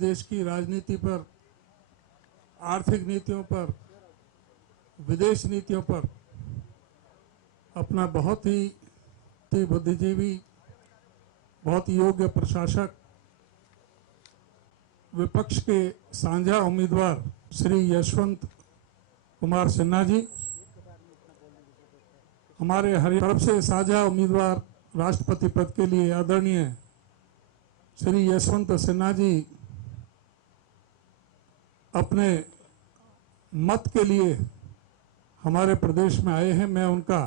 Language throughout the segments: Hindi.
देश की राजनीति पर, आर्थिक नीतियों पर, विदेश नीतियों पर अपना बहुत ही बुद्धिजीवी, बहुत योग्य प्रशासक, विपक्ष के साझा उम्मीदवार श्री यशवंत कुमार सिन्हा जी, हमारे हर तरफ से साझा उम्मीदवार राष्ट्रपति पद के लिए आदरणीय श्री यशवंत सिन्हा जी अपने मत के लिए हमारे प्रदेश में आए हैं। मैं उनका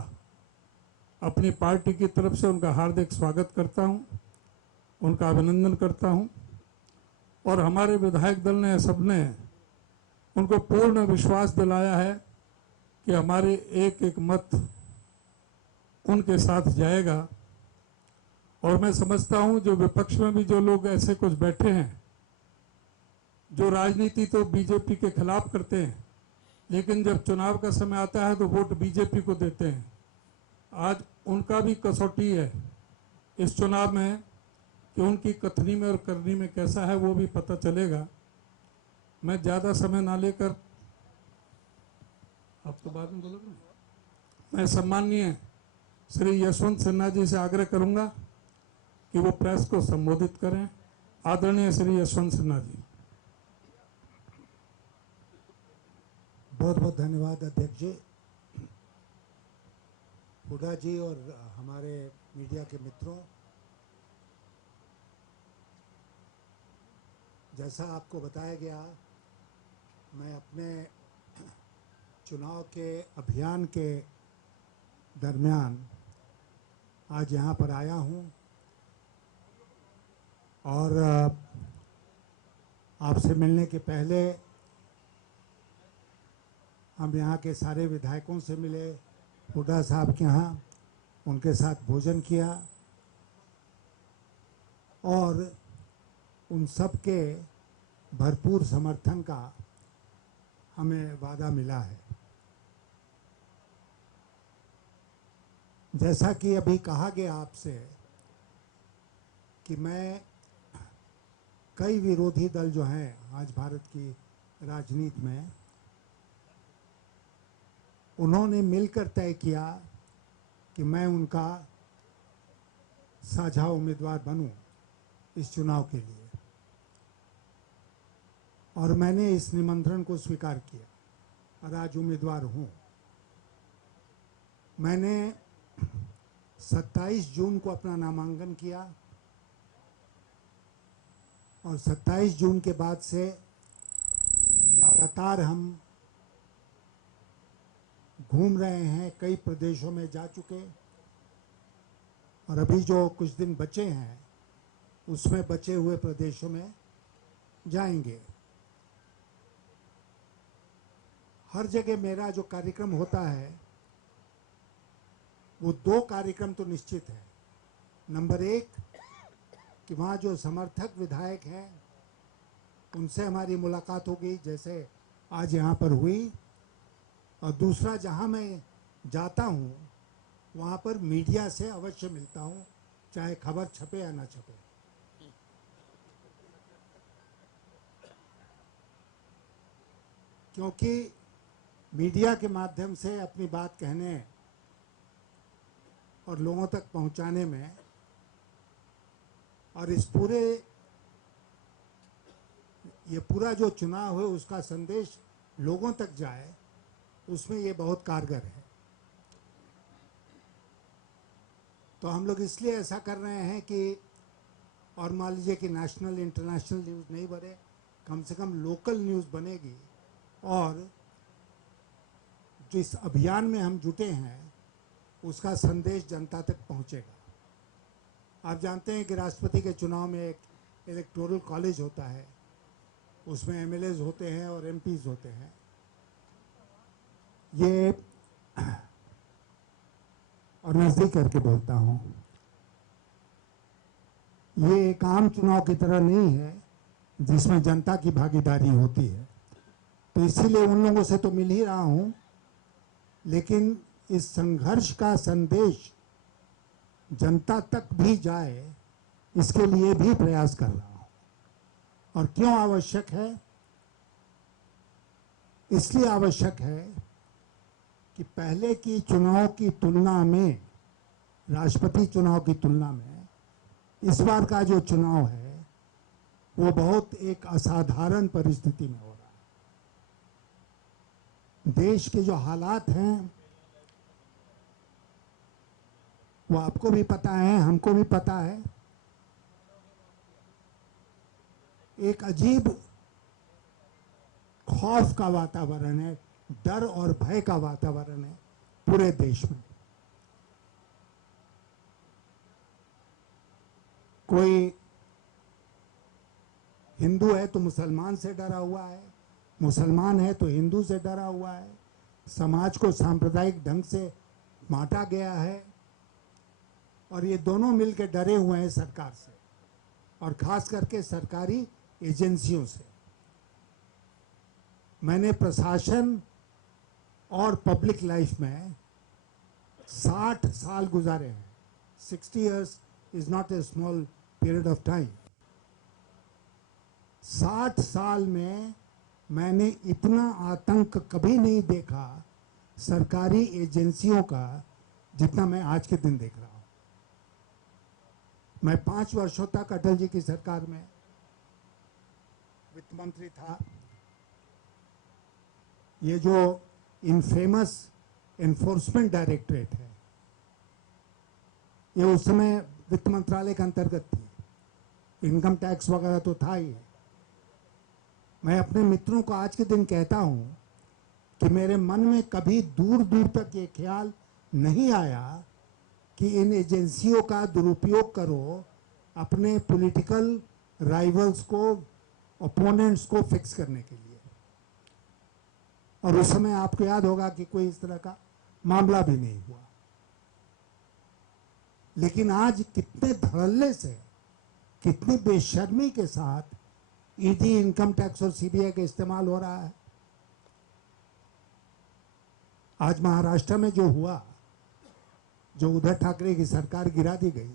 अपनी पार्टी की तरफ से उनका हार्दिक स्वागत करता हूं, उनका अभिनंदन करता हूं और हमारे विधायक दल ने सबने उनको पूर्ण विश्वास दिलाया है कि हमारे एक एक मत उनके साथ जाएगा। और मैं समझता हूं जो विपक्ष में भी जो लोग ऐसे कुछ बैठे हैं जो राजनीति तो बीजेपी के खिलाफ करते हैं, लेकिन जब चुनाव का समय आता है तो वोट बीजेपी को देते हैं। आज उनका भी कसौटी है इस चुनाव में कि उनकी कथनी में और करनी में कैसा है वो भी पता चलेगा। मैं ज़्यादा समय ना लेकर, आप तो बाद में बोलोगे, मैं सम्माननीय श्री यशवंत सिन्हा जी से आग्रह करूंगा कि वो प्रेस को संबोधित करें। आदरणीय श्री यशवंत सिन्हा जी। बहुत बहुत धन्यवाद अध्यक्ष जी, हुड्डा जी और हमारे मीडिया के मित्रों। जैसा आपको बताया गया, मैं अपने चुनाव के अभियान के दरमियान आज यहाँ पर आया हूँ और आपसे मिलने के पहले हम यहाँ के सारे विधायकों से मिले, हुड्डा साहब के यहाँ उनके साथ भोजन किया और उन सब के भरपूर समर्थन का हमें वादा मिला है। जैसा कि अभी कहा गया आपसे कि मैं कई विरोधी दल जो हैं आज भारत की राजनीति में, उन्होंने मिलकर तय किया कि मैं उनका साझा उम्मीदवार बनूं इस चुनाव के लिए, और मैंने इस निमंत्रण को स्वीकार किया और आज उम्मीदवार हूं। मैंने 27 जून को अपना नामांकन किया और 27 जून के बाद से लगातार हम घूम रहे हैं, कई प्रदेशों में जा चुके और अभी जो कुछ दिन बचे हैं उसमें बचे हुए प्रदेशों में जाएंगे। हर जगह मेरा जो कार्यक्रम होता है वो 2 कार्यक्रम तो निश्चित है। नंबर 1 कि वहाँ जो समर्थक विधायक हैं उनसे हमारी मुलाकात होगी, जैसे आज यहाँ पर हुई, और दूसरा जहाँ मैं जाता हूँ वहाँ पर मीडिया से अवश्य मिलता हूँ, चाहे खबर छपे या ना छपे। क्योंकि मीडिया के माध्यम से अपनी बात कहने और लोगों तक पहुंचाने में, और ये पूरा जो चुनाव है उसका संदेश लोगों तक जाए, उसमें ये बहुत कारगर है। तो हम लोग इसलिए ऐसा कर रहे हैं कि, और मान लीजिए कि नेशनल इंटरनेशनल न्यूज़ नहीं बने, कम से कम लोकल न्यूज़ बनेगी और जिस अभियान में हम जुटे हैं उसका संदेश जनता तक पहुंचेगा। आप जानते हैं कि राष्ट्रपति के चुनाव में एक इलेक्टोरल कॉलेज होता है, उसमें एमएलएज होते हैं और एमपीज होते हैं। ये और नज़दीक करके बोलता हूँ, ये एक आम चुनाव की तरह नहीं है जिसमें जनता की भागीदारी होती है। तो इसीलिए उन लोगों से तो मिल ही रहा हूँ, लेकिन इस संघर्ष का संदेश जनता तक भी जाए इसके लिए भी प्रयास कर रहा हूँ। और क्यों आवश्यक है? इसलिए आवश्यक है कि पहले की चुनाव की तुलना में, राष्ट्रपति चुनाव की तुलना में इस बार का जो चुनाव है वो बहुत एक असाधारण परिस्थिति में हो रहा है। देश के जो हालात हैं वो आपको भी पता है, हमको भी पता है। एक अजीब खौफ का वातावरण है, डर और भय का वातावरण है पूरे देश में। कोई हिंदू है तो मुसलमान से डरा हुआ है, मुसलमान है तो हिंदू से डरा हुआ है, समाज को सांप्रदायिक ढंग से बांटा गया है और ये दोनों मिलकर डरे हुए हैं सरकार से और खास करके सरकारी एजेंसियों से। मैंने प्रशासन और पब्लिक लाइफ में 60 साल गुजारे हैं। 60 years is not a small period of time. 60 साल में मैंने इतना आतंक कभी नहीं देखा सरकारी एजेंसियों का जितना मैं आज के दिन देख रहा हूं। मैं 5 वर्षों तक अटल जी की सरकार में वित्त मंत्री था। ये जो इनफेमस एनफोर्समेंट डायरेक्टरेट है ये उस समय वित्त मंत्रालय के अंतर्गत थी। इनकम टैक्स वगैरह तो था ही। मैं अपने मित्रों को आज के दिन कहता हूं कि मेरे मन में कभी दूर दूर तक ये ख्याल नहीं आया कि इन एजेंसियों का दुरुपयोग करो अपने पॉलिटिकल राइवल्स को, ओपोनेंट्स को फिक्स करने के लिए। और उस समय आपको याद होगा कि कोई इस तरह का मामला भी नहीं हुआ। लेकिन आज कितने धड़ल्ले से, कितनी बेशर्मी के साथ ईडी, इनकम टैक्स और सीबीआई का इस्तेमाल हो रहा है। आज महाराष्ट्र में जो हुआ, जो उद्धव ठाकरे की सरकार गिरा दी गई,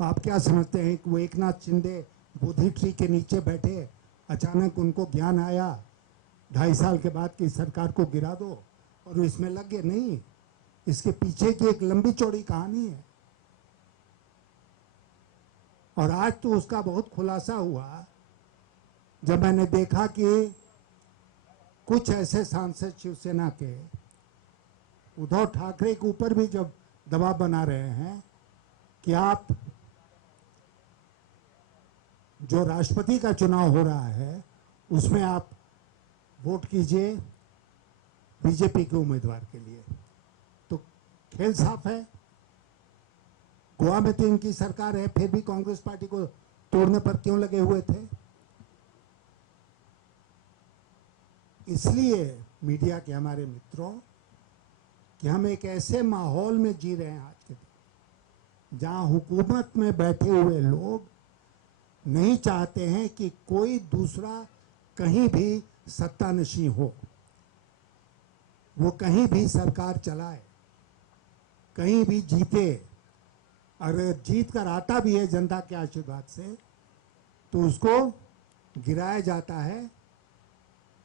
तो आप क्या समझते हैं कि वो एकनाथ शिंदे बोधि ट्री के नीचे बैठे, अचानक उनको ज्ञान आया 2.5 साल के बाद कि सरकार को गिरा दो और इसमें लग गए? नहीं, इसके पीछे की एक लंबी चौड़ी कहानी है। और आज तो उसका बहुत खुलासा हुआ जब मैंने देखा कि कुछ ऐसे सांसद शिवसेना के उद्धव ठाकरे के ऊपर भी जब दबाव बना रहे हैं कि आप, जो राष्ट्रपति का चुनाव हो रहा है उसमें आप वोट कीजिए बीजेपी के उम्मीदवार के लिए, तो खेल साफ है। गोवा में तो इनकी सरकार है, फिर भी कांग्रेस पार्टी को तोड़ने पर क्यों लगे हुए थे? इसलिए मीडिया के हमारे मित्रों कि हम एक ऐसे माहौल में जी रहे हैं आज के दिन जहां हुकूमत में बैठे हुए लोग नहीं चाहते हैं कि कोई दूसरा कहीं भी सत्तानशीं हो, वो कहीं भी सरकार चलाए, कहीं भी जीते। अगर जीत कर आता भी है जनता के आशीर्वाद से तो उसको गिराया जाता है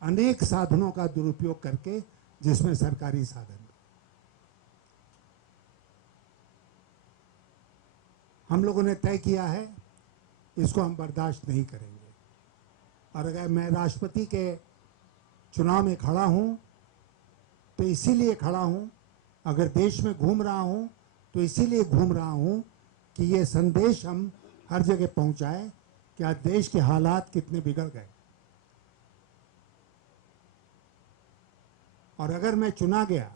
अनेक साधनों का दुरुपयोग करके, जिसमें सरकारी साधन। हम लोगों ने तय किया है इसको हम बर्दाश्त नहीं करेंगे। और अगर मैं राष्ट्रपति के चुनाव में खड़ा हूं तो इसीलिए खड़ा हूं, अगर देश में घूम रहा हूं तो इसीलिए घूम रहा हूं कि ये संदेश हम हर जगह पहुंचाएं कि आज देश के हालात कितने बिगड़ गए। और अगर मैं चुना गया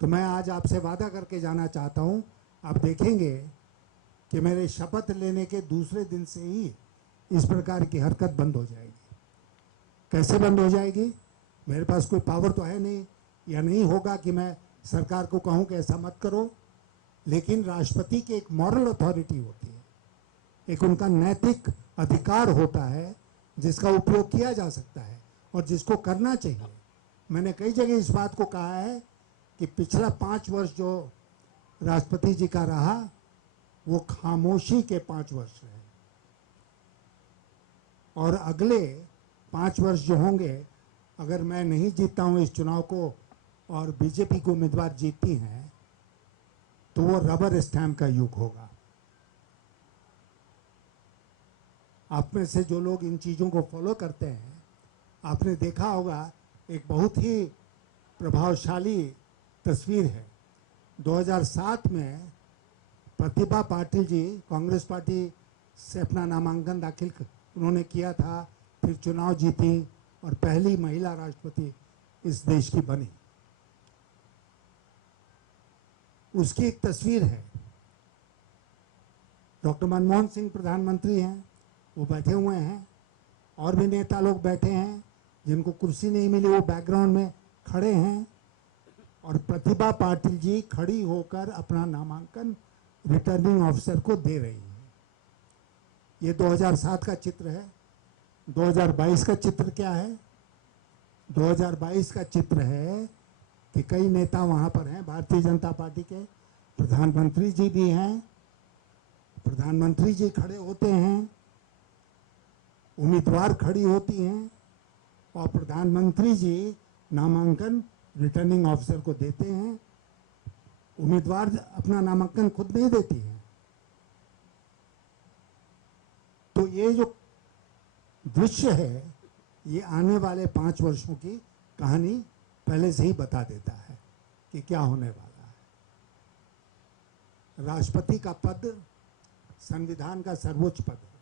तो मैं आज आपसे वादा करके जाना चाहता हूं, आप देखेंगे कि मेरे शपथ लेने के दूसरे दिन से ही इस प्रकार की हरकत बंद हो जाएगी। कैसे बंद हो जाएगी? मेरे पास कोई पावर तो है नहीं, या नहीं होगा कि मैं सरकार को कहूं कि ऐसा मत करो, लेकिन राष्ट्रपति की एक मॉरल अथॉरिटी होती है, एक उनका नैतिक अधिकार होता है जिसका उपयोग किया जा सकता है और जिसको करना चाहिए। मैंने कई जगह इस बात को कहा है कि पिछला 5 वर्ष जो राष्ट्रपति जी का रहा वो खामोशी के 5 वर्ष रहे। और अगले 5 वर्ष जो होंगे, अगर मैं नहीं जीतता हूँ इस चुनाव को और बीजेपी को उम्मीदवार जीतती हैं, तो वो रबर स्टैम्प का युग होगा। आप में से जो लोग इन चीज़ों को फॉलो करते हैं, आपने देखा होगा एक बहुत ही प्रभावशाली तस्वीर है। 2007 में प्रतिभा पाटिल जी कांग्रेस पार्टी से अपना नामांकन दाखिल उन्होंने किया था, फिर चुनाव जीती और पहली महिला राष्ट्रपति इस देश की बनी। उसकी एक तस्वीर है। डॉक्टर मनमोहन सिंह प्रधानमंत्री हैं, वो बैठे हुए हैं, और भी नेता लोग बैठे हैं, जिनको कुर्सी नहीं मिली वो बैकग्राउंड में खड़े हैं, और प्रतिभा पाटिल जी खड़ी होकर अपना नामांकन रिटर्निंग ऑफिसर को दे रही हैं। ये 2007 का चित्र है। 2022 का चित्र क्या है? 2022 का चित्र है कि कई नेता वहाँ पर हैं, भारतीय जनता पार्टी के प्रधानमंत्री जी भी हैं। प्रधानमंत्री जी खड़े होते हैं, उम्मीदवार खड़ी होती हैं, और प्रधानमंत्री जी नामांकन रिटर्निंग ऑफिसर को देते हैं। उम्मीदवार अपना नामांकन खुद नहीं देती है। तो ये जो दृश्य है, ये आने वाले 5 वर्षों की कहानी पहले से ही बता देता है कि क्या होने वाला है। राष्ट्रपति का पद संविधान का सर्वोच्च पद है।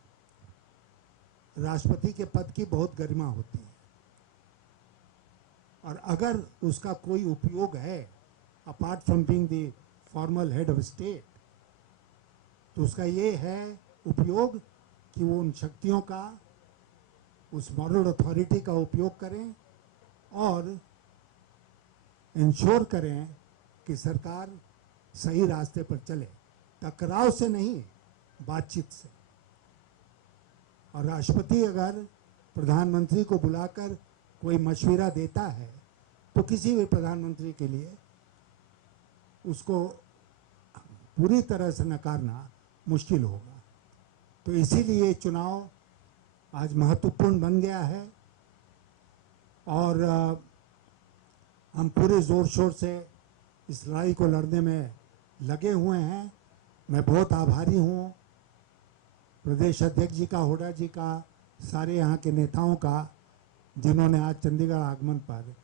राष्ट्रपति के पद की बहुत गरिमा होती है, और अगर उसका कोई उपयोग है apart from being the formal head of state, तो उसका ये है उपयोग कि वो उन शक्तियों का, उस मॉरल अथॉरिटी का उपयोग करें और इंश्योर करें कि सरकार सही रास्ते पर चले, टकराव से नहीं, बातचीत से। और राष्ट्रपति अगर प्रधानमंत्री को बुलाकर कोई मशवरा देता है, तो किसी भी प्रधानमंत्री के लिए उसको पूरी तरह से नकारना मुश्किल होगा। तो इसीलिए चुनाव आज महत्वपूर्ण बन गया है, और हम पूरे ज़ोर शोर से इस लड़ाई को लड़ने में लगे हुए हैं। मैं बहुत आभारी हूँ प्रदेश अध्यक्ष जी का, हुड्डा जी का, सारे यहाँ के नेताओं का, जिन्होंने आज चंडीगढ़ आगमन पर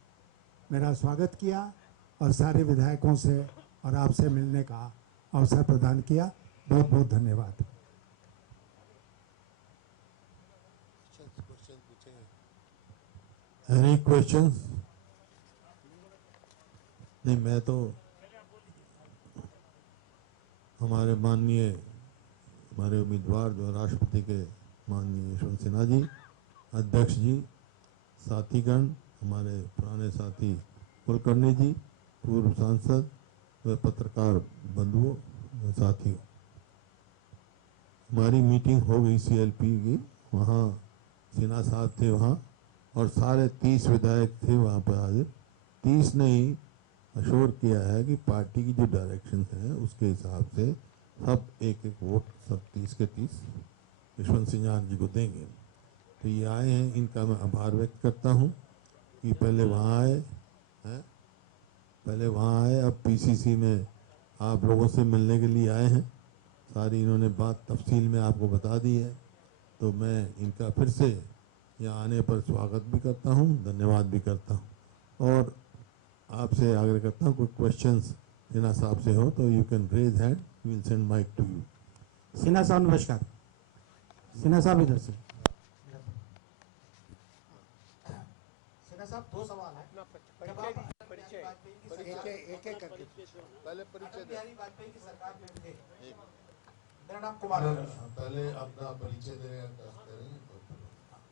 मेरा स्वागत किया और सारे विधायकों से और आपसे मिलने का अवसर प्रदान किया। बहुत बहुत धन्यवाद। Any question? नहीं, मैं तो हमारे उम्मीदवार जो राष्ट्रपति के माननीय यशवंत सिन्हा जी, अध्यक्ष जी, साथीगण, हमारे पुराने साथी कुलकर्णी जी, पूर्व सांसद व पत्रकार बंधुओं साथियों, हमारी मीटिंग हो गई CLP की, वहाँ सिन्हा साहब थे वहाँ, और सारे 30 विधायक थे वहाँ पर आज। 30 ने ही अश्योर किया है कि पार्टी की जो डायरेक्शन है उसके हिसाब से सब एक एक वोट, सब 30 के 30 यशवंत सिन्हा जी को देंगे। तो ये आए हैं, इनका मैं आभार व्यक्त करता हूँ कि पहले वहाँ आए हैं, अब PCC में आप लोगों से मिलने के लिए आए हैं। सारी इन्होंने बात तफसील में आपको बता दी है। तो मैं इनका फिर से यहाँ आने पर स्वागत भी करता हूँ, धन्यवाद भी करता हूँ, और आपसे आग्रह करता हूँ कोई क्वेश्चंस सिन्हा साहब से हो तो you can raise hand, we will send mic to you. Sinha साहब नमस्कार। सिन्हा साहब इधर से। सिन्हा साहब 2 सवाल है। जब आप एक करके पहले परिचय बिहारी वाजपेयी की सरकार में थे, मेरा नाम कुमार रमेश है। पहले अपना परिचय दे रहे हैं।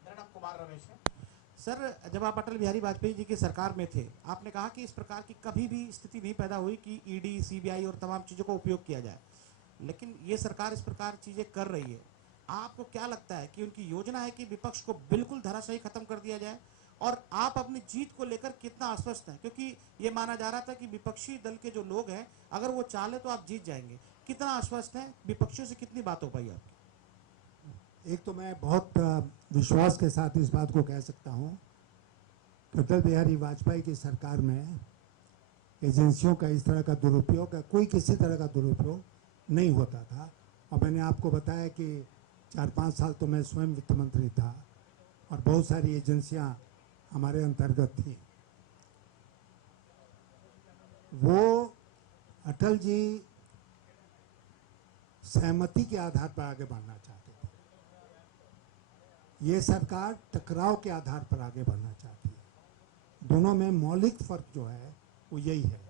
मेरा नाम कुमार रमेश है। सर, जब आप अटल बिहारी वाजपेयी जी की सरकार में थे, आपने कहा कि इस प्रकार की कभी भी स्थिति नहीं पैदा हुई कि ED, CBI और तमाम चीज़ों का उपयोग किया जाए, लेकिन ये सरकार इस प्रकार चीज़ें कर रही है। आपको क्या लगता है कि उनकी योजना है कि विपक्ष को बिल्कुल धराशायी खत्म कर दिया जाए, और आप अपनी जीत को लेकर कितना आश्वस्त हैं? क्योंकि ये माना जा रहा था कि विपक्षी दल के जो लोग हैं, अगर वो चाहे तो आप जीत जाएंगे। कितना आश्वस्त हैं? विपक्षियों से कितनी बात हो पाई आपकी? एक तो मैं बहुत विश्वास के साथ इस बात को कह सकता हूँ कि अटल बिहारी वाजपेयी की सरकार में एजेंसियों का इस तरह का दुरुपयोग या कोई किसी तरह का दुरुपयोग नहीं होता था। और मैंने आपको बताया कि 4-5 साल तो मैं स्वयं वित्त मंत्री था और बहुत सारी एजेंसियां हमारे अंतर्गत थी। वो अटल जी सहमति के आधार पर आगे बढ़ना चाहते थे, ये सरकार टकराव के आधार पर आगे बढ़ना चाहती है। दोनों में मौलिक फर्क जो है वो यही है,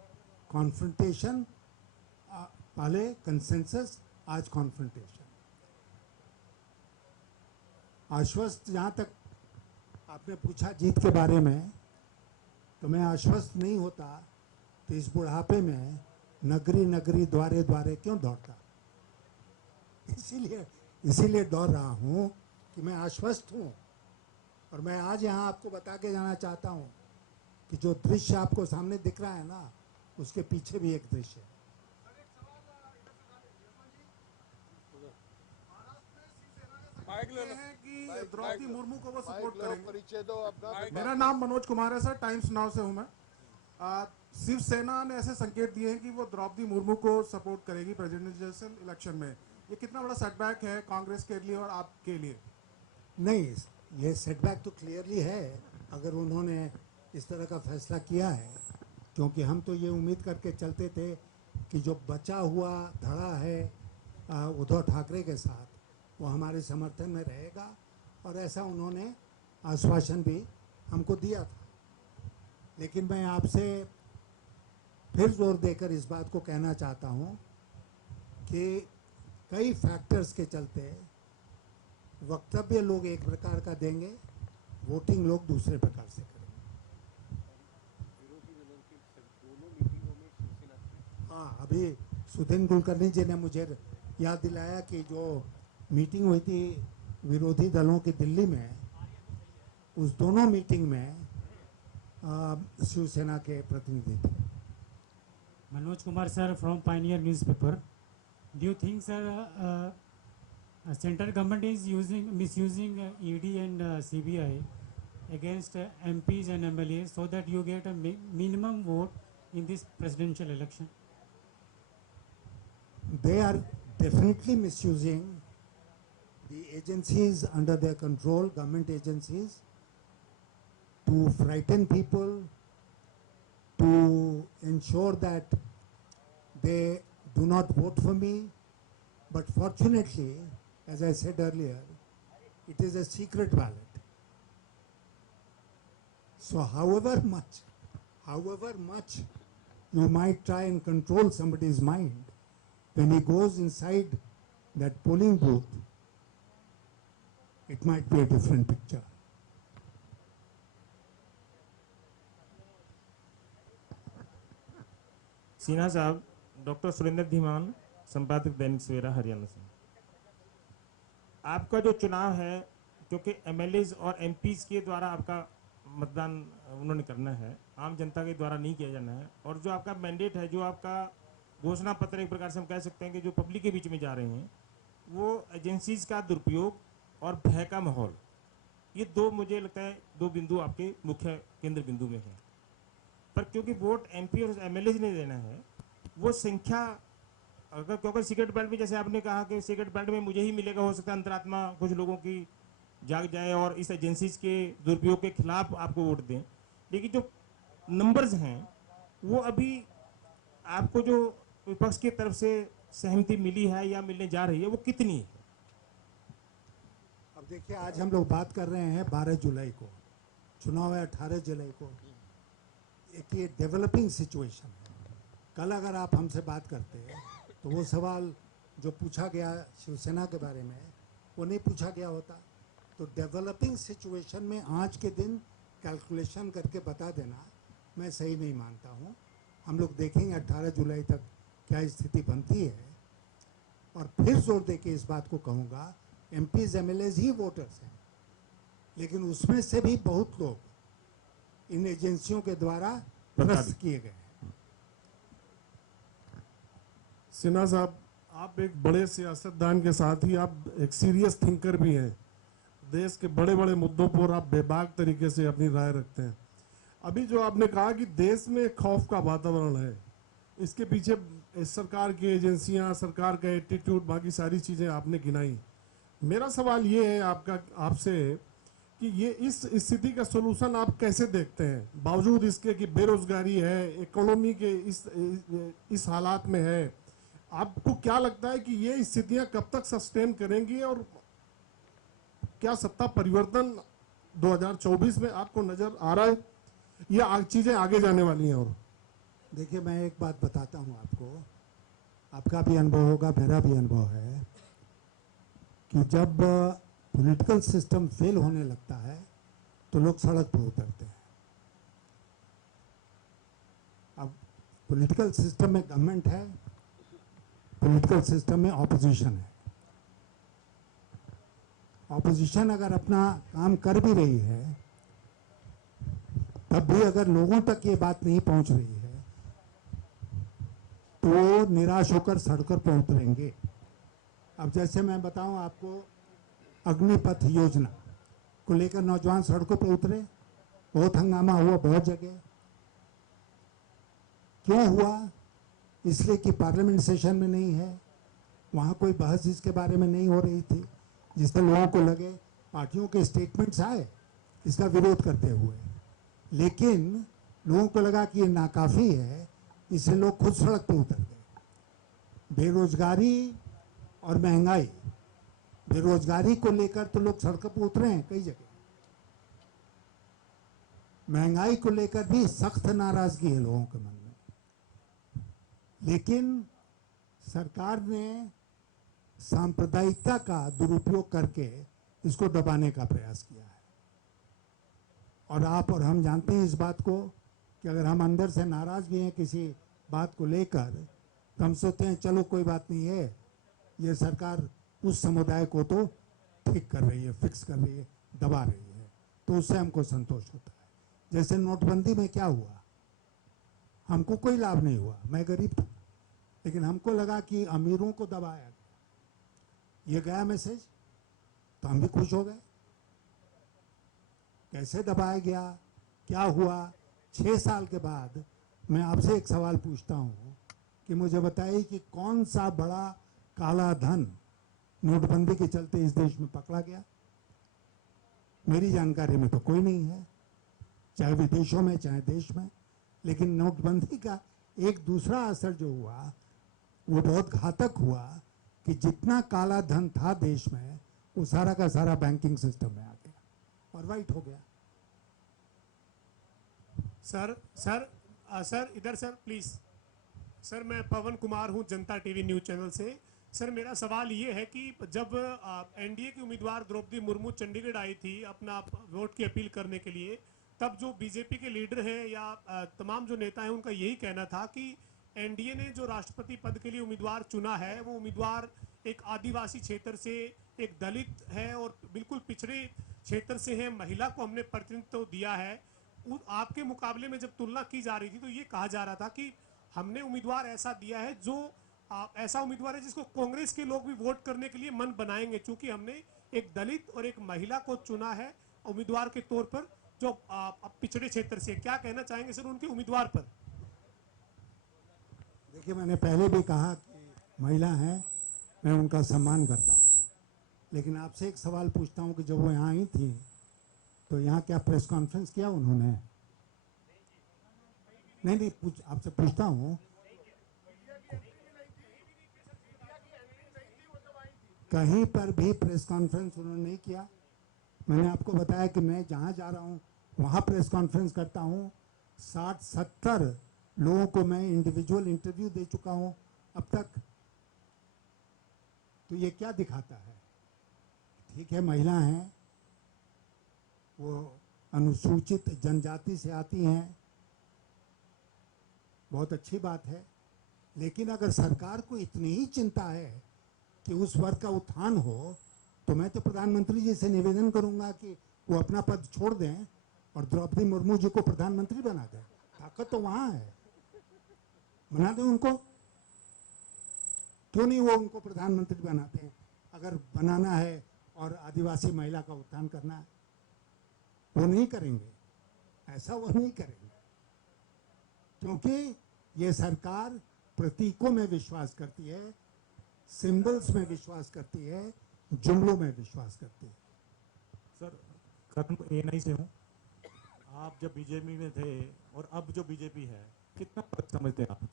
कॉन्फ्रंटेशन, पहले कंसेंसस, आज कॉन्फ्रंटेशन। आश्वस्त, जहाँ तक आपने पूछा जीत के बारे में, तो मैं आश्वस्त नहीं होता तो इस बुढ़ापे में नगरी नगरी द्वारे द्वारे क्यों दौड़ता। इसीलिए दौड़ रहा हूँ कि मैं आश्वस्त हूँ। और मैं आज यहाँ आपको बता के जाना चाहता हूँ कि जो दृश्य आपको सामने दिख रहा है ना, उसके पीछे भी एक दृश्य है। हैं कि द्रौपदी मुर्मू को वो सपोर्ट करेंगे। परिचय दो अपना। मेरा नाम मनोज कुमार है सर, टाइम्स नाउ से हूं मैं। शिवसेना ने ऐसे संकेत दिए हैं कि वो द्रौपदी मुर्मू को सपोर्ट करेगी प्रेसिडेंशियल इलेक्शन में। ये कितना बड़ा सेटबैक है कांग्रेस के लिए और आपके लिए? नहीं, ये सेटबैक तो क्लियरली है अगर उन्होंने इस तरह का फैसला किया है, क्योंकि हम तो ये उम्मीद करके चलते थे कि जो बचा हुआ धड़ा है उद्धव ठाकरे के साथ, वो हमारे समर्थन में रहेगा। और ऐसा उन्होंने आश्वासन भी हमको दिया था। लेकिन मैं आपसे फिर जोर देकर इस बात को कहना चाहता हूँ कि कई फैक्टर्स के चलते वक्तव्य लोग एक प्रकार का देंगे, वोटिंग लोग दूसरे प्रकार से करेंगे। हाँ, अभी सुधीन कुलकर्णी जी ने मुझे याद दिलाया कि जो मीटिंग हुई थी विरोधी दलों की दिल्ली में, उस दोनों मीटिंग में शिवसेना के प्रतिनिधि थे। Manoj Kumar sir from Pioneer newspaper. Do you think sir central government is misusing ED and CBI against MPs and MLAs so that you get a minimum vote in this presidential election? They are definitely misusing the agencies under their control, government agencies, to frighten people, to ensure that they do not vote for me. But fortunately, as I said earlier, it is a secret ballot. So however much you might try and control somebody's mind, when he goes inside that polling booth, it might be a different picture. Sinha साहब, डॉक्टर सुरेंद्र धीमान, संपादक दैनिक सवेरा हरियाणा से। आपका जो चुनाव है, क्योंकि एमएलएज और एमपीज के द्वारा आपका मतदान उन्होंने करना है, आम जनता के द्वारा नहीं किया जाना है। और जो आपका मैंडेट है, जो आपका घोषणा पत्र, एक प्रकार से हम कह सकते हैं कि जो पब्लिक के बीच में जा रहे हैं, वो एजेंसीज का दुरुपयोग और भय का माहौल, ये दो मुझे लगता है दो बिंदु आपके मुख्य केंद्र बिंदु में है। पर क्योंकि वोट एमपी और एमएलए ने देना है, वो संख्या अगर, क्योंकि सीक्रेट बैलेट में जैसे आपने कहा कि सीक्रेट बैलेट में मुझे ही मिलेगा, हो सकता है अंतरात्मा कुछ लोगों की जाग जाए और इस एजेंसीज के दुरुपयोग के खिलाफ आपको वोट दें। लेकिन जो नंबर्स हैं वो अभी आपको जो विपक्ष की तरफ से सहमति मिली है या मिलने जा रही है, वो कितनी है? अब देखिए, आज हम लोग बात कर रहे हैं 12 जुलाई को, चुनाव है 18 जुलाई को। एक ये डेवलपिंग सिचुएशन है। कल अगर आप हमसे बात करते हैं तो वो सवाल जो पूछा गया शिवसेना के बारे में, वो नहीं पूछा गया होता। तो डेवलपिंग सिचुएशन में आज के दिन कैलकुलेशन करके बता देना मैं सही नहीं मानता हूँ। हम लोग देखेंगे 18 जुलाई तक क्या स्थिति बनती है। और फिर जोर दे के इस बात को कहूँगा, एमपीज एमएलएज ही वोटर्स हैं, लेकिन उसमें से भी बहुत लोग इन एजेंसियों के द्वारा त्रस्त किए गए हैं। सिन्हा साहब, आप एक बड़े सियासतदान के साथ ही आप एक सीरियस थिंकर भी हैं। देश के बड़े बड़े मुद्दों पर आप बेबाक तरीके से अपनी राय रखते हैं। अभी जो आपने कहा कि देश में खौफ का वातावरण है, इसके पीछे सरकार की एजेंसियां, सरकार का एटीट्यूड, बाकी सारी चीज़ें आपने गिनाई। मेरा सवाल ये है आपसे कि ये इस स्थिति का सोल्यूशन आप कैसे देखते हैं, बावजूद इसके कि बेरोजगारी है, इकोनॉमी के इस हालात में है। आपको क्या लगता है कि ये स्थितियां कब तक सस्टेन करेंगी और क्या सत्ता परिवर्तन 2024 में आपको नजर आ रहा है या चीजें आगे जाने वाली हैं? और देखिए, मैं एक बात बताता हूँ आपको, आपका भी अनुभव होगा, मेरा भी अनुभव है कि जब पॉलिटिकल सिस्टम फेल होने लगता है तो लोग सड़क पर उतरते हैं। अब पॉलिटिकल सिस्टम में गवर्नमेंट है, पॉलिटिकल सिस्टम में ऑपोजिशन है। ऑपोजिशन अगर अपना काम कर भी रही है, तब भी अगर लोगों तक ये बात नहीं पहुंच रही है तो वो निराश होकर सड़कों पर उतरेंगे। अब जैसे मैं बताऊं आपको, अग्निपथ योजना को लेकर नौजवान सड़कों पर उतरे, बहुत हंगामा हुआ बहुत जगह। क्यों हुआ? इसलिए कि पार्लियामेंट सेशन में नहीं है, वहाँ कोई बहस इसके बारे में नहीं हो रही थी, जिससे लोगों को लगे। पार्टियों के स्टेटमेंट्स आए इसका विरोध करते हुए, लेकिन लोगों को लगा कि ये नाकाफ़ी है, इसलिए लोग खुद सड़क पर उतर गए। बेरोजगारी और महंगाई, बेरोजगारी को लेकर तो लोग सड़कों पर उतरे हैं कई जगह। महंगाई को लेकर भी सख्त नाराजगी है लोगों के मन में, लेकिन सरकार ने सांप्रदायिकता का दुरुपयोग करके इसको दबाने का प्रयास किया है। और आप और हम जानते हैं इस बात को कि अगर हम अंदर से नाराज भी हैं किसी बात को लेकर, तो हम सोचते हैं चलो कोई बात नहीं है, ये सरकार उस समुदाय को तो ठीक कर रही है, फिक्स कर रही है, दबा रही है, तो उससे हमको संतोष होता है। जैसे नोटबंदी में क्या हुआ, हमको कोई लाभ नहीं हुआ, मैं गरीब था, लेकिन हमको लगा कि अमीरों को दबाया गया, ये गया मैसेज, तो हम भी खुश हो गए। कैसे दबाया गया, क्या हुआ? 6 साल के बाद मैं आपसे एक सवाल पूछता हूँ कि मुझे बताइए कि कौन सा बड़ा काला धन नोटबंदी के चलते इस देश में पकड़ा गया? मेरी जानकारी में तो कोई नहीं है, चाहे विदेशों में चाहे देश में। लेकिन नोटबंदी का एक दूसरा असर जो हुआ वो बहुत घातक हुआ कि जितना काला धन था देश में, वो सारा का सारा बैंकिंग सिस्टम में आ गया और वाइट हो गया। सर इधर सर प्लीज। सर मैं पवन कुमार हूं, जनता टीवी न्यूज चैनल से। सर मेरा सवाल ये है कि जब एनडीए की उम्मीदवार द्रौपदी मुर्मू चंडीगढ़ आई थी अपना वोट की अपील करने के लिए, तब जो बीजेपी के लीडर हैं या तमाम जो नेता हैं उनका यही कहना था कि एनडीए ने जो राष्ट्रपति पद के लिए उम्मीदवार चुना है वो उम्मीदवार एक आदिवासी क्षेत्र से, एक दलित है और बिल्कुल पिछड़े क्षेत्र से है, महिला को हमने प्रतिनिधित्व दिया है। आपके मुकाबले में जब तुलना की जा रही थी तो ये कहा जा रहा था कि हमने उम्मीदवार ऐसा दिया है जो ऐसा उम्मीदवार है जिसको कांग्रेस के लोग भी वोट करने के लिए मन बनाएंगे, क्योंकि हमने एक दलित और एक महिला को चुना है उम्मीदवार के तौर पर जो पिछड़े क्षेत्र से। क्या कहना चाहेंगे सर उनके उम्मीदवार पर? देखिए, मैंने पहले भी कहा कि महिला हैं, मैं उनका सम्मान करता हूँ, लेकिन आपसे एक सवाल पूछता हूँ कि जब वो यहाँ आई थी तो यहाँ क्या प्रेस कॉन्फ्रेंस किया उन्होंने? नहीं, आपसे पूछता हूँ, कहीं पर भी प्रेस कॉन्फ्रेंस उन्होंने नहीं किया? मैंने आपको बताया कि मैं जहाँ जा रहा हूँ वहाँ प्रेस कॉन्फ्रेंस करता हूँ। 60-70 लोगों को मैं इंडिविजुअल इंटरव्यू दे चुका हूँ अब तक। तो ये क्या दिखाता है? ठीक है, महिला हैं, वो अनुसूचित जनजाति से आती हैं, बहुत अच्छी बात है, लेकिन अगर सरकार को इतनी ही चिंता है कि उस वर्ग का उत्थान हो, तो मैं तो प्रधानमंत्री जी से निवेदन करूंगा कि वो अपना पद छोड़ दें और द्रौपदी मुर्मू जी को प्रधानमंत्री बना दें। ताकत तो वहाँ है, बना दें उनको। क्यों नहीं वो उनको प्रधानमंत्री बनाते हैं? अगर बनाना है और आदिवासी महिला का उत्थान करना है, वो नहीं करेंगे, ऐसा वो नहीं करेंगे, क्योंकि ये सरकार प्रतीकों में विश्वास करती है, सिंबल्स में विश्वास करती है, जुमलों में विश्वास करती है। सर करण एएनआई से हूँ। आप जब बीजेपी में थे और अब जो बीजेपी है, कितना फर्क समझते हैं आप?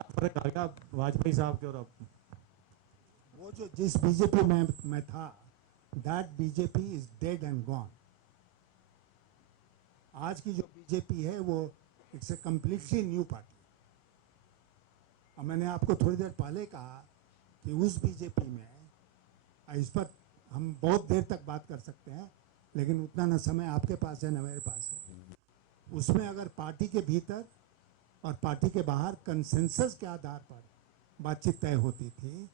क्या फर्क आ गया वाजपेयी साहब के और अब? वो जो जिस बीजेपी में मैं था, that BJP is dead and gone. आज की जो बीजेपी है वो it's a completely new party. और मैंने आपको थोड़ी देर पहले कहा कि उस बीजेपी में, इस पर हम बहुत देर तक बात कर सकते हैं, लेकिन उतना ना समय आपके पास है ना मेरे पास है। उसमें अगर पार्टी के भीतर और पार्टी के बाहर कंसेंसस के आधार पर बातचीत तय होती थी,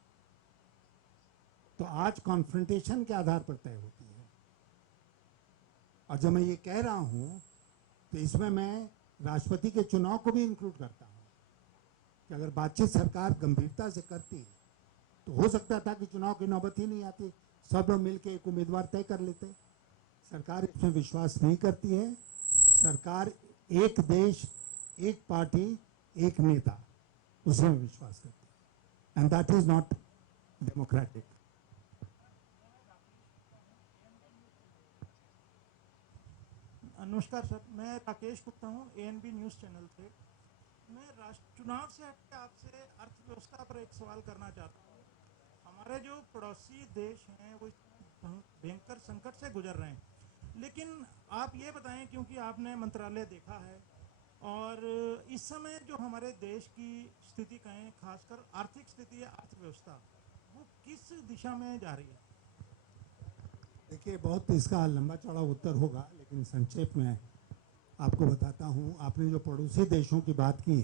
तो आज कॉन्फ्रंटेशन के आधार पर तय होती है। और जब मैं ये कह रहा हूँ तो इसमें मैं राष्ट्रपति के चुनाव को भी इंक्लूड करता हूँ कि अगर बातचीत सरकार गंभीरता से करती तो हो सकता था कि चुनाव की नौबत ही नहीं आती, सब लोग मिलकर एक उम्मीदवार तय कर लेते। सरकार इसमें विश्वास नहीं करती है। सरकार एक देश, एक पार्टी, एक नेता, उसमें विश्वास करती है, and that is not democratic. नमस्कार सर, मैं राकेश गुप्ता हूँ, एएनबी न्यूज़ चैनल से। मैं राष्ट्र चुनाव से हटकर आपसे अर्थव्यवस्था पर एक सवाल करना चाहता हूँ। हमारे जो पड़ोसी देश हैं वो भयंकर संकट से गुजर रहे हैं, लेकिन आप ये बताएं, क्योंकि आपने मंत्रालय देखा है, और इस समय जो हमारे देश की स्थिति कहें, खासकर आर्थिक स्थिति या अर्थव्यवस्था, वो किस दिशा में जा रही है? देखिए, बहुत इसका लंबा चौड़ा उत्तर होगा, लेकिन संक्षेप में आपको बताता हूँ। आपने जो पड़ोसी देशों की बात की,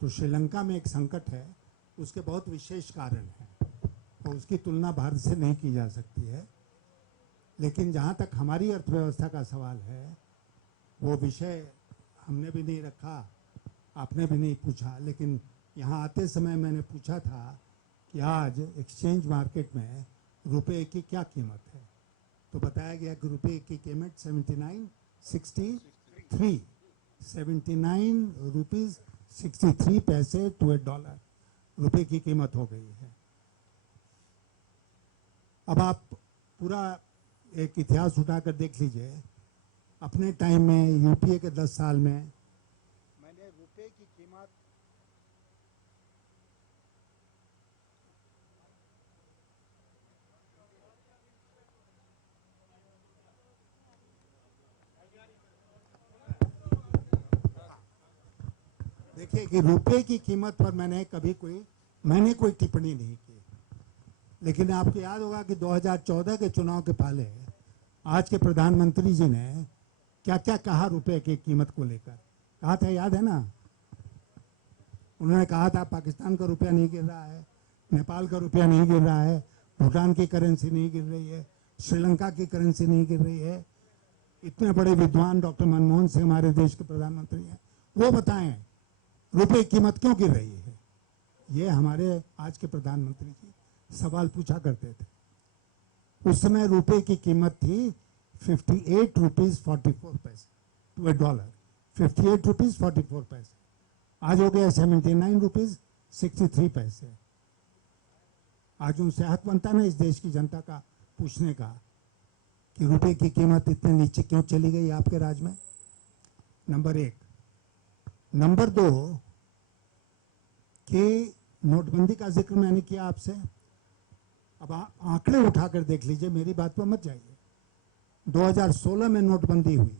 तो श्रीलंका में एक संकट है, उसके बहुत विशेष कारण हैं और उसकी तुलना भारत से नहीं की जा सकती है। लेकिन जहाँ तक हमारी अर्थव्यवस्था का सवाल है, वो विषय हमने भी नहीं रखा, आपने भी नहीं पूछा, लेकिन यहाँ आते समय मैंने पूछा था कि आज एक्सचेंज मार्केट में रुपए की क्या कीमत है, तो बताया गया कि रुपए की कीमत 79 रुपीज़ 63 पैसे टू $1 रुपए की कीमत हो गई है। अब आप पूरा एक इतिहास उठाकर देख लीजिए। अपने टाइम में यूपीए के 10 साल में मैंने रुपए की कीमत देखिए कि रुपए की कीमत पर मैंने कोई टिप्पणी नहीं की। लेकिन आपको याद होगा कि 2014 के चुनाव के पहले आज के प्रधानमंत्री जी ने क्या क्या कहा रुपए की कीमत को लेकर, कहा था, याद है ना? उन्होंने कहा था पाकिस्तान का रुपया नहीं गिर रहा है, नेपाल का रुपया नहीं गिर रहा है, भूटान की करेंसी नहीं गिर रही है, श्रीलंका की करेंसी नहीं गिर रही है। इतने बड़े विद्वान डॉक्टर मनमोहन सिंह हमारे देश के प्रधानमंत्री हैं, वो बताएं रुपए की कीमत क्यों गिर रही है। ये हमारे आज के प्रधानमंत्री जी सवाल पूछा करते थे। उस समय रुपए की कीमत थी 58 रुपीज़ 44 पैसे टू $1, 58 रुपीज़ 44 पैसे। आज हो गया 79 रुपीज़ 63 पैसे। आज उनसे हक बनता ना इस देश की जनता का पूछने का कि रुपए की कीमत इतने नीचे क्यों चली गई आपके राज में। नंबर 1। नंबर 2 कि नोटबंदी का जिक्र मैंने किया आपसे। अब आंकड़े उठाकर देख लीजिए, मेरी बात पर मत जाइए। 2016 में नोटबंदी हुई,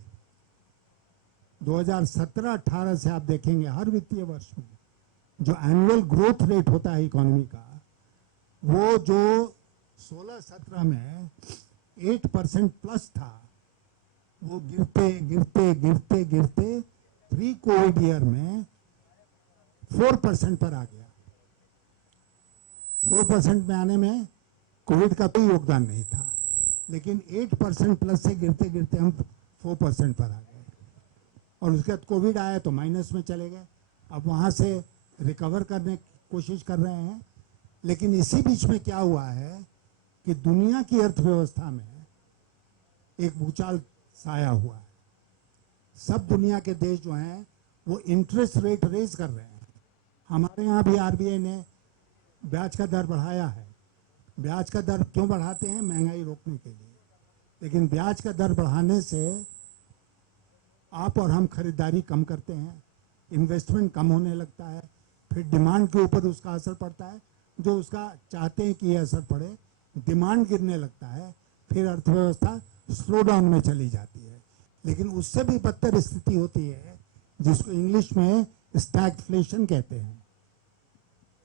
2017-18 से आप देखेंगे हर वित्तीय वर्ष में जो एनुअल ग्रोथ रेट होता है इकोनॉमी का, वो जो 16-17 में 8% प्लस था, वो गिरते गिरते गिरते गिरते प्री कोविड ईयर में 4% पर आ गया। 4% में आने में कोविड का कोई योगदान नहीं था, लेकिन 8% प्लस से गिरते गिरते हम 4% पर आ गए, और उसके बाद कोविड आया तो माइनस में चले गए। अब वहाँ से रिकवर करने की कोशिश कर रहे हैं, लेकिन इसी बीच में क्या हुआ है कि दुनिया की अर्थव्यवस्था में एक भूचाल छाया हुआ है। सब दुनिया के देश जो हैं वो इंटरेस्ट रेट रेज कर रहे हैं। हमारे यहाँ भी आरबीआई ने ब्याज का दर बढ़ाया है। ब्याज का दर क्यों बढ़ाते हैं? महंगाई रोकने के लिए। लेकिन ब्याज का दर बढ़ाने से आप और हम खरीदारी कम करते हैं, इन्वेस्टमेंट कम होने लगता है, फिर डिमांड के ऊपर उसका असर पड़ता है, जो उसका चाहते हैं कि ये असर पड़े, डिमांड गिरने लगता है, फिर अर्थव्यवस्था स्लो डाउन में चली जाती है। लेकिन उससे भी बदतर स्थिति होती है जिसको इंग्लिश में स्टैगफ्लेशन कहते हैं,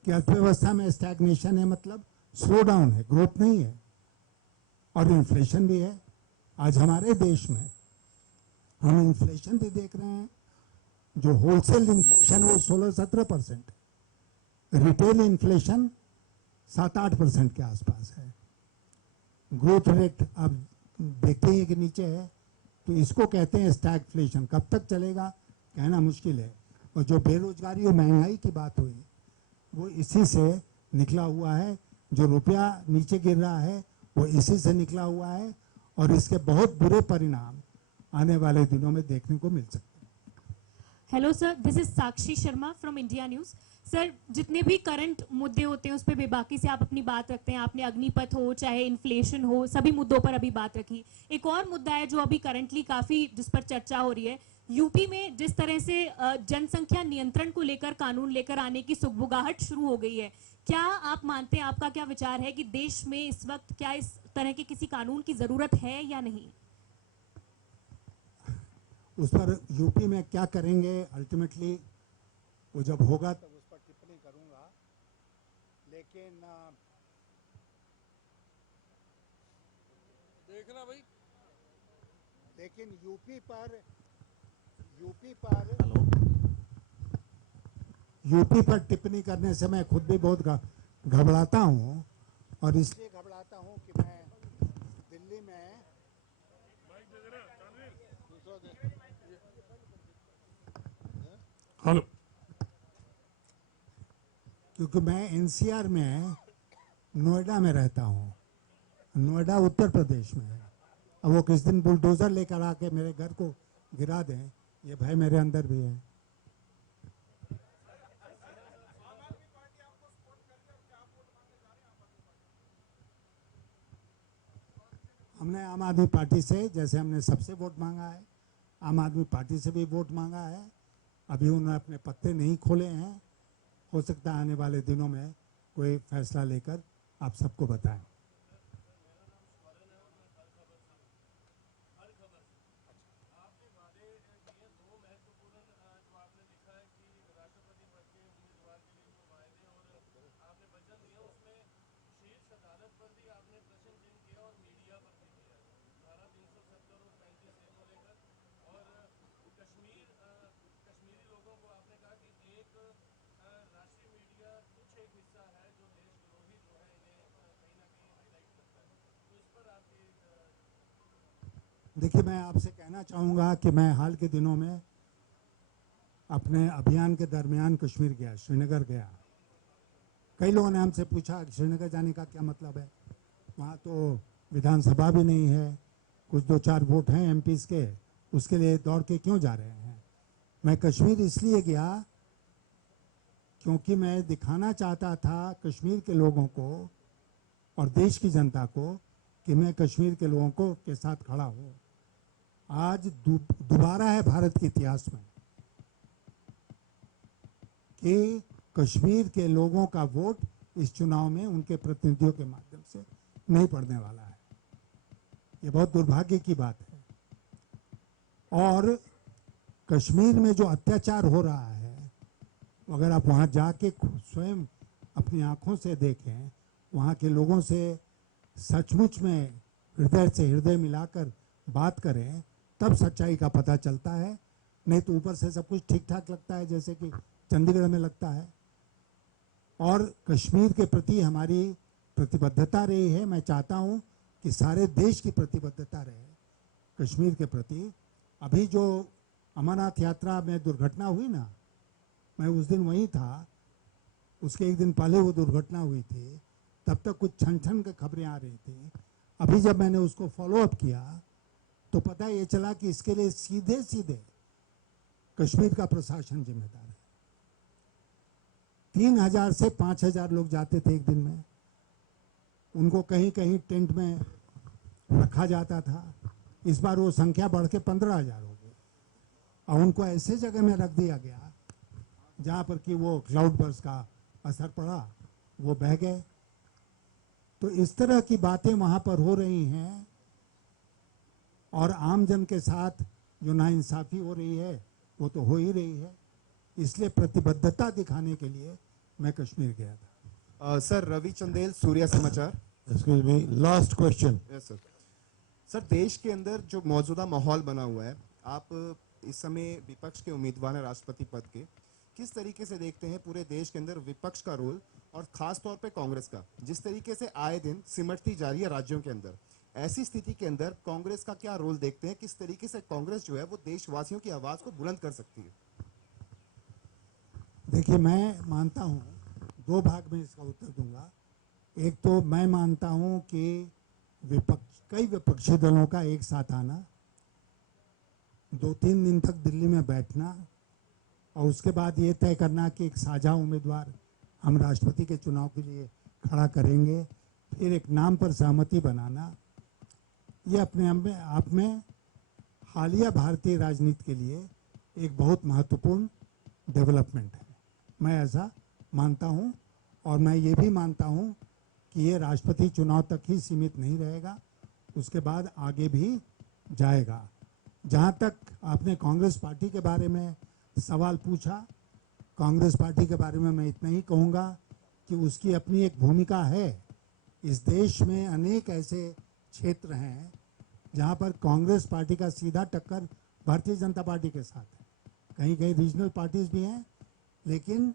कि अर्थव्यवस्था में स्टैग्नेशन है, मतलब स्लो डाउन है, ग्रोथ नहीं है, और इन्फ्लेशन भी है। आज हमारे देश में हम इन्फ्लेशन भी देख रहे हैं, जो होलसेल इन्फ्लेशन वो 16-17%, रिटेल इन्फ्लेशन 7-8% के आसपास है। ग्रोथ रेट आप देखते हैं कि नीचे है, तो इसको कहते हैं स्टैगफ्लेशन। कब तक चलेगा कहना मुश्किल है। और जो बेरोजगारी और महंगाई की बात हुई वो इसी से निकला हुआ है। जो रुपया नीचे गिर रहा है वो इसी से निकला हुआ है, और इसके बहुत बुरे परिणाम आने वाले दिनों में देखने को मिल सकते हैं। Hello sir, this is Sakshi Sharma from India news. Sir, जितने भी करंट मुद्दे होते हैं उस पर बेबाकी से आप अपनी बात रखते हैं। आपने अग्निपथ हो चाहे इन्फ्लेशन हो, सभी मुद्दों पर अभी बात रखी। एक और मुद्दा है जो अभी करंटली काफ़ी जिस पर चर्चा हो रही है, यूपी में जिस तरह से जनसंख्या नियंत्रण को लेकर कानून लेकर आने की सुगबुगाहट शुरू हो गई है, क्या आप मानते हैं, आपका क्या विचार है कि देश में इस वक्त क्या इस तरह के किसी कानून की ज़रूरत है या नहीं? उस पर यूपी में क्या करेंगे अल्टीमेटली वो जब होगा तब उस पर टिप्पणी करूंगा। लेकिन देखना भाई, लेकिन यूपी पर टिप्पणी करने से मैं खुद भी बहुत घबराता हूँ, और इसलिए घबराता हूँ कि मैं दिल्ली में हेलो, क्योंकि मैं एनसीआर में नोएडा में रहता हूँ। नोएडा उत्तर प्रदेश में है। अब वो किस दिन बुलडोजर लेकर आके मेरे घर को गिरा दें, ये भय मेरे अंदर भी है। हमने आम आदमी पार्टी से, जैसे हमने सबसे वोट मांगा है, आम आदमी पार्टी से भी वोट मांगा है। अभी उन्होंने अपने पत्ते नहीं खोले हैं। हो सकता है आने वाले दिनों में कोई फैसला लेकर आप सबको बताएं। देखिए, मैं आपसे कहना चाहूँगा कि मैं हाल के दिनों में अपने अभियान के दरमियान कश्मीर गया, श्रीनगर गया। कई लोगों ने हमसे पूछा कि श्रीनगर जाने का क्या मतलब है, वहाँ तो विधानसभा भी नहीं है, कुछ 2-4 वोट हैं एमपीज़ के, उसके लिए दौड़ के क्यों जा रहे हैं। मैं कश्मीर इसलिए गया क्योंकि मैं दिखाना चाहता था कश्मीर के लोगों को और देश की जनता को कि मैं कश्मीर के लोगों को के साथ खड़ा हूँ। आज दोबारा है भारत के इतिहास में कि कश्मीर के लोगों का वोट इस चुनाव में उनके प्रतिनिधियों के माध्यम से नहीं पड़ने वाला है। ये बहुत दुर्भाग्य की बात है। और कश्मीर में जो अत्याचार हो रहा है, अगर आप वहाँ जाके स्वयं अपनी आंखों से देखें, वहाँ के लोगों से सचमुच में हृदय से हृदय मिलाकर बात करें, तब सच्चाई का पता चलता है। नहीं तो ऊपर से सब कुछ ठीक ठाक लगता है, जैसे कि चंडीगढ़ में लगता है। और कश्मीर के प्रति हमारी प्रतिबद्धता रही है। मैं चाहता हूँ कि सारे देश की प्रतिबद्धता रहे कश्मीर के प्रति। अभी जो अमरनाथ यात्रा में दुर्घटना हुई ना, मैं उस दिन वहीं था। उसके एक दिन पहले वो दुर्घटना हुई थी, तब तक कुछ छन छन के खबरें आ रही थी। अभी जब मैंने उसको फॉलो अप किया तो पता ये चला कि इसके लिए सीधे सीधे कश्मीर का प्रशासन जिम्मेदार है। 3000 से 5000 लोग जाते थे एक दिन में, उनको कहीं कहीं टेंट में रखा जाता था। इस बार वो संख्या बढ़ के 15000 हो गई और उनको ऐसे जगह में रख दिया गया जहां पर कि वो क्लाउड बर्स्ट का असर पड़ा, वो बह गए। तो इस तरह की बातें वहां पर हो रही हैं और आम जन के साथ जो नाइंसाफी हो रही है वो तो हो ही रही है। इसलिए प्रतिबद्धता दिखाने के लिए मैं कश्मीर गया था। सर, रवि चंदेल, सूर्या समाचार। Excuse me, last question. Yes sir. Sir, देश के अंदर जो मौजूदा माहौल बना हुआ है, आप इस समय विपक्ष के उम्मीदवार हैं राष्ट्रपति पद के, किस तरीके से देखते हैं पूरे देश के अंदर विपक्ष का रोल और खास तौर पे कांग्रेस का, जिस तरीके से आए दिन सिमटती जा रही है राज्यों के अंदर? ऐसी स्थिति के अंदर कांग्रेस का क्या रोल देखते हैं? किस तरीके से कांग्रेस जो है वो देशवासियों की आवाज को बुलंद कर सकती है? देखिए, मैं मानता हूं, दो भाग में इसका उत्तर दूंगा। एक तो मैं मानता हूं कि कई विपक्षी दलों का एक साथ आना, 2-3 दिन तक दिल्ली में बैठना और उसके बाद ये तय करना कि एक साझा उम्मीदवार हम राष्ट्रपति के चुनाव के लिए खड़ा करेंगे, फिर एक नाम पर सहमति बनाना, ये अपने आप में हालिया भारतीय राजनीति के लिए एक बहुत महत्वपूर्ण डेवलपमेंट है। मैं ऐसा मानता हूं और मैं ये भी मानता हूं कि ये राष्ट्रपति चुनाव तक ही सीमित नहीं रहेगा, उसके बाद आगे भी जाएगा। जहां तक आपने कांग्रेस पार्टी के बारे में सवाल पूछा, कांग्रेस पार्टी के बारे में मैं इतना ही कहूँगा कि उसकी अपनी एक भूमिका है। इस देश में अनेक ऐसे क्षेत्र हैं जहाँ पर कांग्रेस पार्टी का सीधा टक्कर भारतीय जनता पार्टी के साथ है। कहीं कहीं रीजनल पार्टीज भी हैं, लेकिन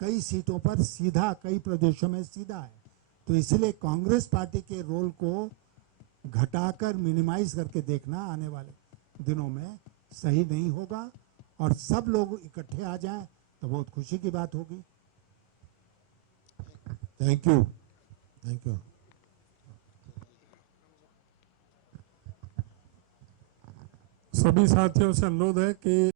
कई सीटों पर सीधा, कई प्रदेशों में सीधा है। तो इसलिए कांग्रेस पार्टी के रोल को घटाकर मिनिमाइज करके देखना आने वाले दिनों में सही नहीं होगा और सब लोग इकट्ठे आ जाएं तो बहुत खुशी की बात होगी। Thank you, thank you. सभी साथियों से अनुरोध है कि